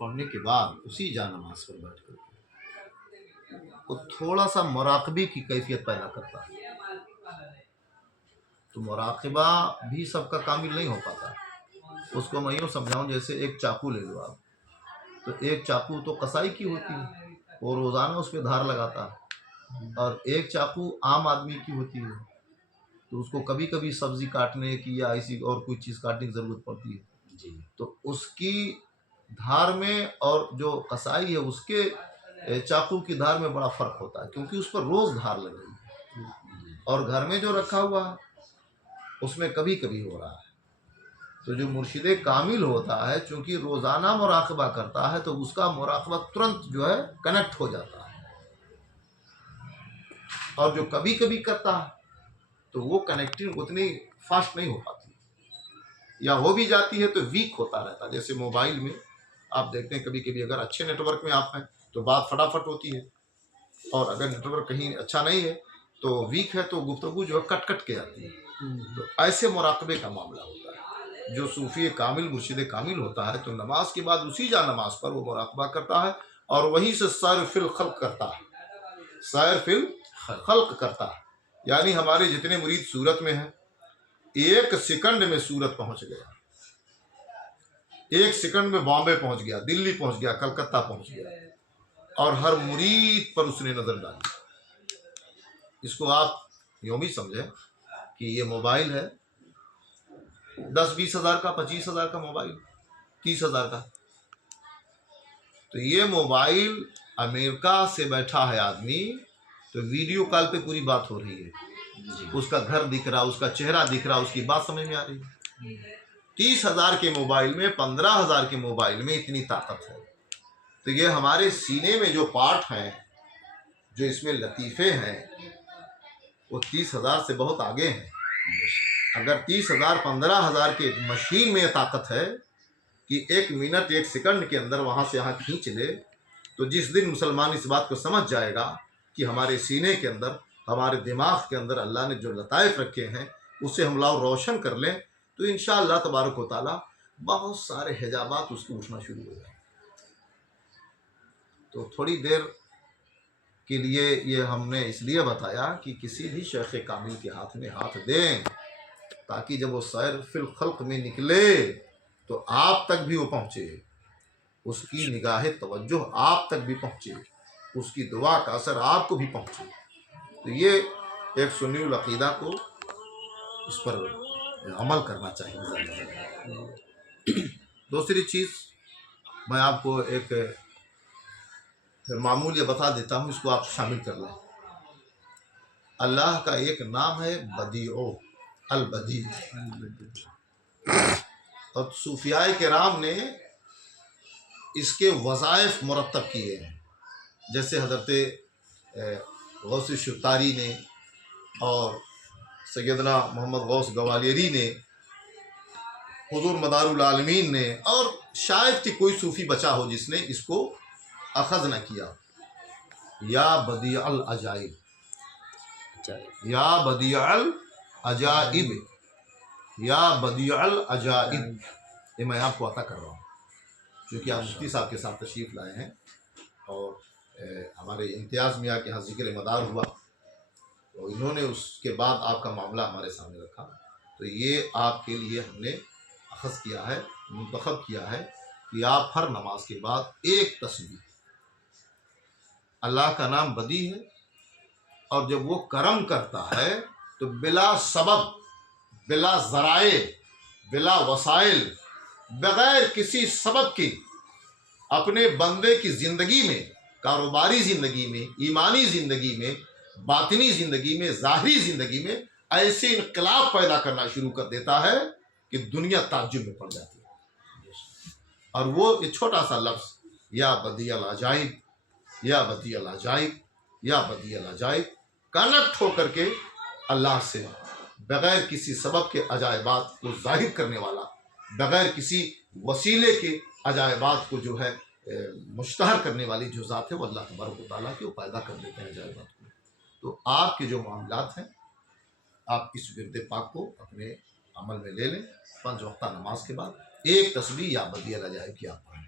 पढ़ने के बाद उसी जा नमाज पर बैठ कर वो थोड़ा सा मुराकबे की कैफियत पैदा करता है। तो मुराकबा भी सबका कामिल नहीं हो पाता। उसको मैं यूँ समझाऊँ, जैसे एक चाकू ले लो आप, तो एक चाकू तो कसाई की होती है, वो रोज़ाना उस पर धार लगाता है, और एक चाकू आम आदमी की होती है, तो उसको कभी कभी सब्जी काटने की या ऐसी और कोई चीज़ काटने की ज़रूरत पड़ती है जी। तो उसकी धार में और जो कसाई है उसके चाकू की धार में बड़ा फ़र्क होता है, क्योंकि उस पर रोज़ धार लग रही है, और घर में जो रखा हुआ है उसमें कभी कभी हो रहा है। तो जो मुर्शिदे कामिल होता है, चूँकि रोज़ाना मुराकबा करता है, तो उसका मुराकबा तुरंत जो है कनेक्ट हो जाता है, और जो कभी कभी करता है तो वो कनेक्टिंग उतनी फास्ट नहीं हो पाती, या हो भी जाती है तो वीक होता रहता है। जैसे मोबाइल में आप देखते हैं कभी कभी अगर अच्छे नेटवर्क में आप हैं तो बात फटाफट होती है, और अगर नेटवर्क कहीं अच्छा नहीं है तो वीक है तो गुफ्तगू जो है कट कट के आती है। तो ऐसे मुराकबे का मामला होता है। जो सूफी कामिल मुर्शिद कामिल होता है तो नमाज के बाद उसी जा नमाज पर वो मुराकबा करता है, और वहीं से सैर फिल खल्क करता है, सैर फिल खल्क करता है। यानी हमारे जितने मुरीद सूरत में हैं, एक सेकंड में सूरत पहुंच गया, एक सेकंड में बॉम्बे पहुंच गया, दिल्ली पहुंच गया, कलकत्ता पहुंच गया, और हर मुरीद पर उसने नजर डाली। इसको आप यूं भी समझे कि ये मोबाइल है 10-20 हज़ार का, 25 हज़ार का मोबाइल, 30 हज़ार का। तो ये मोबाइल अमेरिका से बैठा है आदमी, तो वीडियो कॉल पे पूरी बात हो रही है, उसका घर दिख रहा, उसका चेहरा दिख रहा, उसकी बात समझ में आ रही है। 30 हज़ार के मोबाइल में, 15 हज़ार के मोबाइल में इतनी ताकत है। तो ये हमारे सीने में जो पार्ट हैं, जो इसमें लतीफ़े हैं, वो 30 हज़ार से बहुत आगे हैं। अगर 30 हज़ार 15 हज़ार के मशीन में ताकत है कि 1 मिनट 1 सेकंड के अंदर वहाँ से यहाँ खींच ले, तो जिस दिन मुसलमान इस बात को समझ जाएगा कि हमारे सीने के अंदर, हमारे दिमाग के अंदर अल्लाह ने जो लताइफ रखे हैं उसे हम लाओ रोशन कर लें, तो इंशाअल्लाह तबारक व तआला बहुत सारे हिजाबात उसके उठना शुरू हो जाए। तो थोड़ी देर के लिए ये हमने इसलिए बताया कि किसी भी शेख कामिल के हाथ में हाथ दें, ताकि जब वो सैर फिल खल्क में निकले तो आप तक भी वो पहुँचे, उसकी निगाह तवज्जो आप तक भी पहुँचे, उसकी दुआ का असर आपको भी पहुँचे। तो ये एक सुन्नी अक़ीदा को इस पर अमल करना चाहिए। दूसरी चीज़ मैं आपको एक मामूल ये बता देता हूँ, इसको आप शामिल कर लें। अल्लाह का एक नाम है बदीओ, अल बदी, और सूफियाए किराम ने इसके वज़ाइफ मुरत्तब किए हैं। जैसे हज़रत गौस शुतारी ने और सैयदना मोहम्मद गौस गवालियरी ने, हुज़ूर मदारुल आलमीन ने, और शायद कि कोई सूफ़ी बचा हो जिसने इसको अखज़ न किया। या बदीअल अजाइब, या बदीअल अजाइब, या बदीअल अजाइब, ये मैं आपको अता कर रहा हूँ, क्योंकि आप मुफ्ती साहब के साथ तशरीफ़ लाए हैं और हमारे इम्तियाज़ मियाँ के यहाँ ज़िक्र मदार हुआ, तो इन्होंने उसके बाद आपका मामला हमारे सामने रखा। तो ये आपके लिए हमने अखज़ किया है, मुंतखब किया है कि आप हर नमाज के बाद एक तस्बीह, अल्लाह का नाम बदी है, और जब वो करम करता है तो बिला सबब, बिला ज़राए, बिला वसाइल, बग़ैर किसी सबब के अपने बंदे की ज़िंदगी में, कारोबारी ज़िंदगी में, ईमानी ज़िंदगी में, बातिनी ज़िंदगी में, ज़ाहिरी ज़िंदगी में ऐसे इनकलाब पैदा करना शुरू कर देता है कि दुनिया ताज्जुब में पड़ जाती है। और वो एक छोटा सा लफ्ज़, या बदीअल अजाइब, या बदीअल अजाइब, या बदीअल अजाइब, कनेक्ट होकर के अल्लाह से बग़ैर किसी सबब के अजायबात को ज़ाहिर करने वाला, बग़ैर किसी वसीले के अजायबात को जो है मुश्तहर करने वाली जो ज़ात है वो अल्लाह तबारक व तआला की, वो पैदा कर देते हैं अजायबात को। तो आपके जो मामलात हैं, आप इस विरद पाक को अपने अमल में ले लें। 5 वक्ता नमाज के बाद एक तस्बीह या बदीअल अजाइब की आप पढ़ें।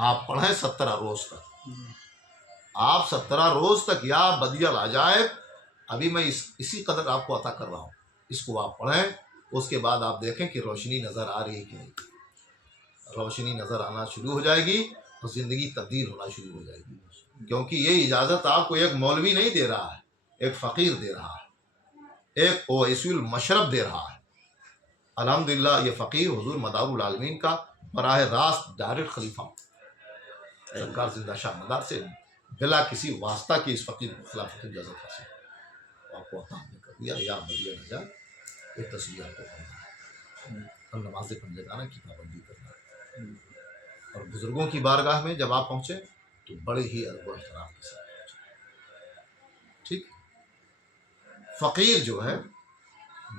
आप पढ़ें 17 रोज तक, आप 17 रोज तक या बदियल अजायब, अभी मैं इसी कदर आपको अता कर रहा हूँ, इसको आप पढ़ें। उसके बाद आप देखें कि रोशनी नज़र आ रही है कि नहीं। रोशनी नज़र आना शुरू हो जाएगी तो ज़िंदगी तब्दील होना शुरू हो जाएगी, क्योंकि ये इजाज़त आपको एक मौलवी नहीं दे रहा है, एक फ़कीर दे रहा है, एक ओवैसुल मशरब दे रहा है। अल्हम्दुलिल्लाह ये फ़कीर हुज़ूर मदारुल आलमीन का बराह रास्त डायरेक्ट खलीफा सरकार जिंदा शाह मदार से बिला किसी वास्ता की इस फ़कीर को खिलाफत इजाज़त हासिल आपको अता कर दिया। या बदिया नजा एक तस्वीर आपको पढ़ना और नमाज़ें पढ़ने जाना की पाबंदी करना, और बुजुर्गों की बारगाह में जब आप पहुँचे तो बड़े ही अदब व एहतराम के साथ पहुँचे। ठीक, फ़कीर जो है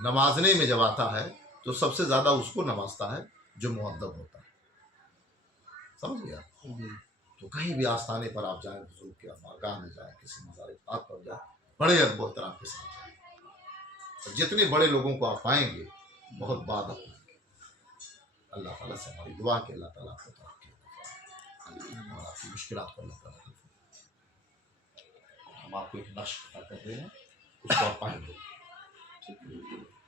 नमाजने में जब आता है तो सबसे ज़्यादा उसको नवाजता है जो मुअद्दब होता है, समझ गया। तो कहीं भी आस्थाने पर आप जाएं, बुजुर्ग के बारगाह में जाएं, किसी मज़ार पाक पर जाएं, बड़े अदब व एहतराम के साथ जाएं। जितने बड़े लोगों को आप पाएंगे बहुत बाद पाएंगे। अल्लाह ताला से हमारी दुआ के अल्लाह ताला आपको तरक्की और आपकी मुश्किलात को अल्लाह ताला हम आपको एक नक्श कर रहे हैं, उसको आप पाएंगे। ठीक है।